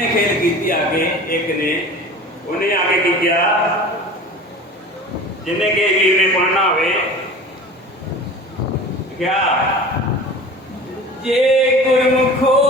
ਨੇ ਖੇਲ ਕੀਤੀ ਆਗੇ ਇੱਕ ਨੇ। ਉਹਨੇ ਆਗੇ ਕੀ ਕਿਹਾ? ਜਿੰਨੇ ਕਿ ਵੀਰ ਨੇ ਪੜਨਾ ਹੋਵੇ। ਕਿਹਾ, ਜੇ ਗੁਰਮੁਖੋ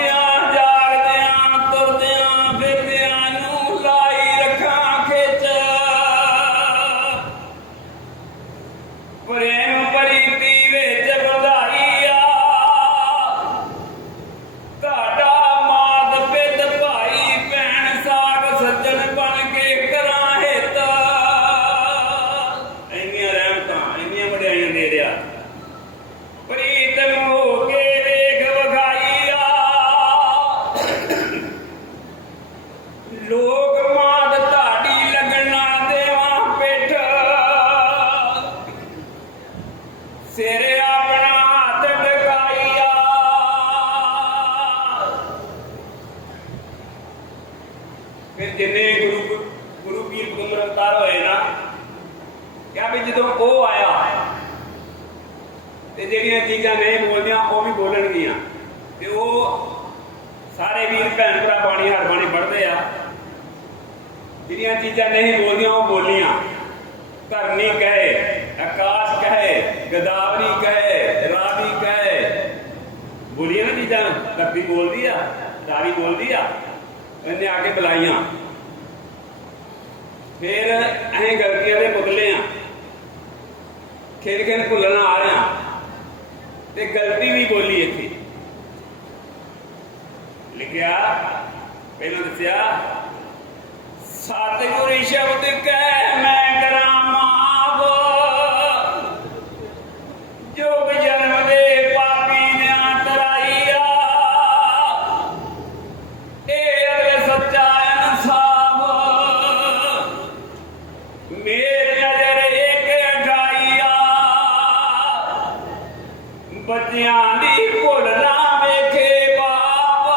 ਫਿਰ ਜਿੰਨੇ ਗੁਰੂ ਗੁਰੂ ਪੀਰ ਗੁੰਮਰ ਅਵਤਾਰ ਹੋਏ ਨਾ ਕਿਹਾ ਵੀ ਜਦੋਂ ਉਹ ਆਇਆ, ਤੇ ਜਿਹੜੀਆਂ ਚੀਜ਼ਾਂ ਨਹੀਂ ਬੋਲਦੀਆਂ, ਉਹ ਵੀ ਬੋਲਣਗੀਆਂ। ਤੇ ਉਹ ਸਾਰੇ ਵੀਰ ਭੈਣ ਭਰਾ ਬਾਣੀ ਹਰ ਬਾਣੀ ਪੜ੍ਹਦੇ ਆ। ਜਿਹੜੀਆਂ ਚੀਜ਼ਾਂ ਨਹੀਂ ਬੋਲਦੀਆਂ, ਉਹ ਬੋਲੀਆਂ। ਧਰਨੀ ਕਹੇ, ਆਕਾਸ਼ ਕਹੇ, ਗਦਾਵਰੀ ਕਹੇ, ਰਾਵੀ ਕਹੇ। ਬੋਲੀਆਂ ਨਾ ਚੀਜ਼ਾਂ, ਧਰਤੀ ਬੋਲਦੀ ਆ ਰਾਵੀ ਬੋਲਦੀ ਆ, ਇਹਨੇ ਆ ਕੇ ਬੁਲਾਈਆਂ। ਫਿਰ ਅਸੀਂ ਗਲਤੀਆਂ ਦੇ ਮੁਕਲੇ ਆ। ਖੇਡ ਖੇਡ ਭੁੱਲਣਾ ਆ। ਰਿਹਾ ਤੇ ਗਲਤੀ ਵੀ ਬੋਲੀ ਇੱਥੇ। ਲਿਖਿਆ, ਪਹਿਲਾਂ ਦੱਸਿਆ, ਸਤਿਗੁਰ ਸ਼ਬਦ ਕਹਿ ਬੱਚਿਆਂ ਦੀ ਭੁੱਲ ਨਾ ਵੇਖੇ ਬਾਪ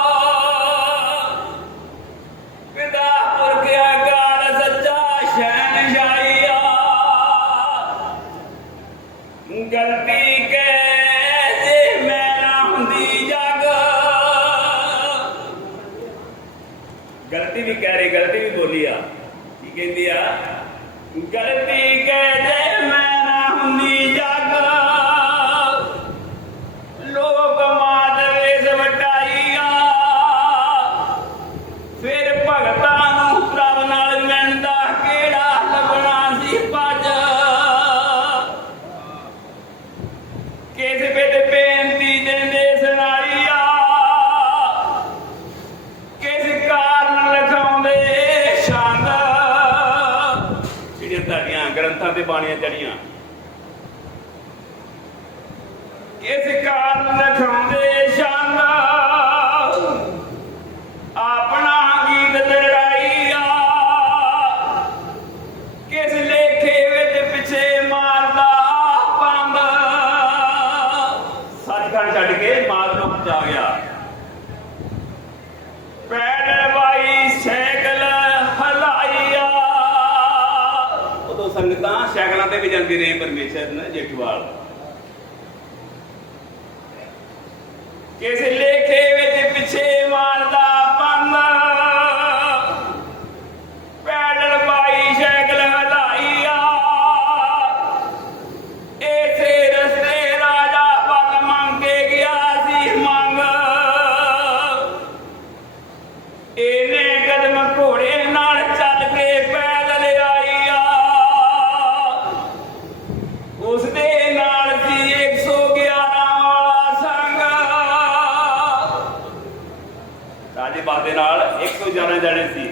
ਪਿਤਾ ਪੁਰਖ ਅਕਾਲ ਸੱਚਾ ਸ਼ਹਿਨਸ਼ਾਹੀਆ ਗਲਤੀ ਕਹਿ ਜੇ ਮੈਂ ਨਾ ਹੁੰਦੀ ਜਗ ਗਲਤੀ ਵੀ ਕਹਿ ਰਹੀ ਗਲਤੀ ਵੀ ਬੋਲੀ ਆ ਕੀ ਕਹਿੰਦੀ ਆ ਗਲਤੀ ਕਹਿ ਜੇ ਬਾਣੀਆਂ ਚੜੀਆਂ ਸਾਈਕਲਾਂ ਤੇ ਵੀ ਜਾਂਦੀ ਰਹੇ জানায় দাঁড়িয়েছি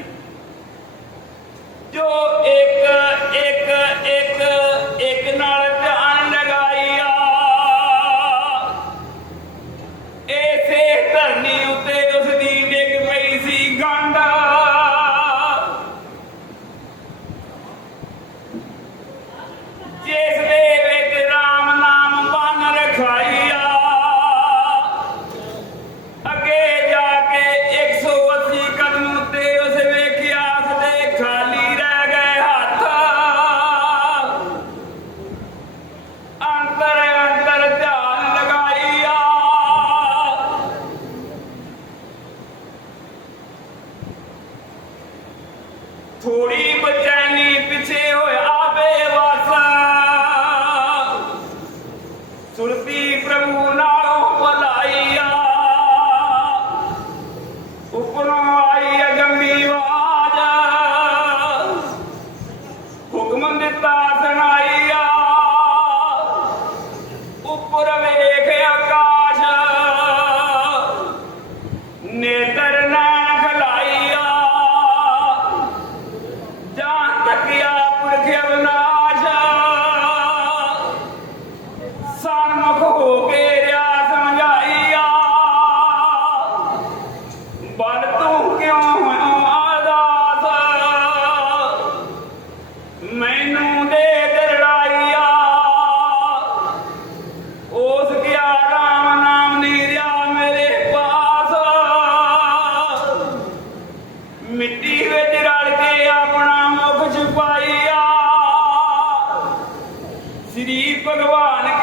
श्री भगवान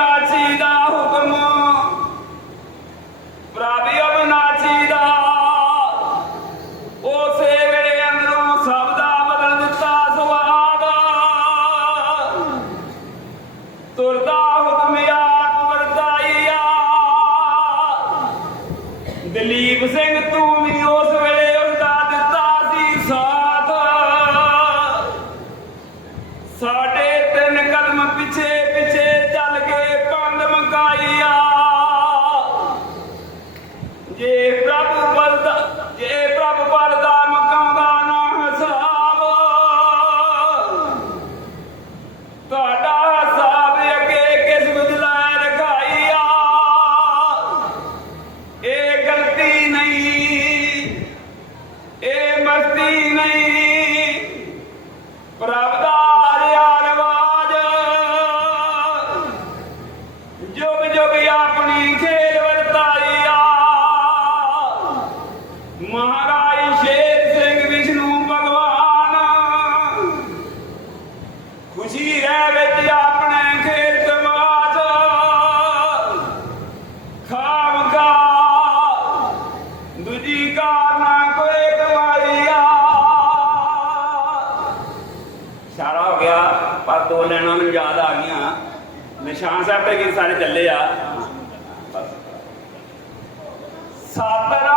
cidade. ਖੁਸ਼ੀ ਦੂਜੀ ਕਾ ਨਾ ਕੋਈ ਕਮਾਲੀਆ ਸਾਰਾ ਹੋ ਗਿਆ, ਪਰ ਦੋ ਲੈਣਾ ਮੈਨੂੰ ਯਾਦ ਆ ਗਈਆਂ। ਨਿਸ਼ਾਨ ਸਾਹਿਬ ਤੇ ਕੀ ਸਾਰੇ ਚੱਲੇ ਆ? ਸਾਤਰ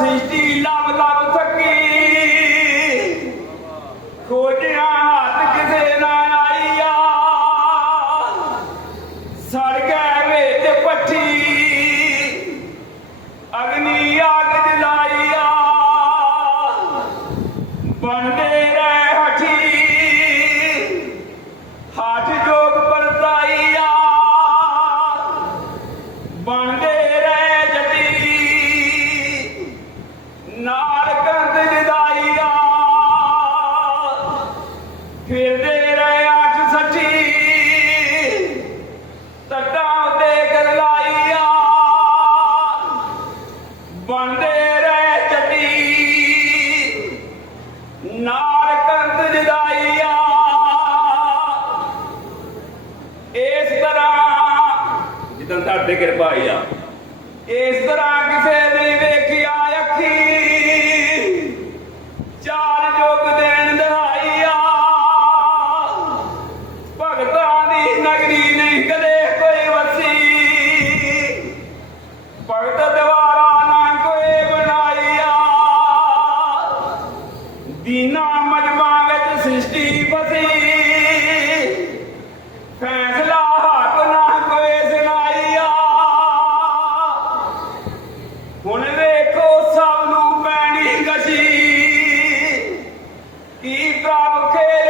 സൃഷ്ടിയില്ലാമെന്നാണ് ਤੇ ਕਿਰਪਾ ਹੀ ਆ। ਇਸ ਤਰ੍ਹਾਂ ਕਿਸੇ ਦੀ की प्रभु के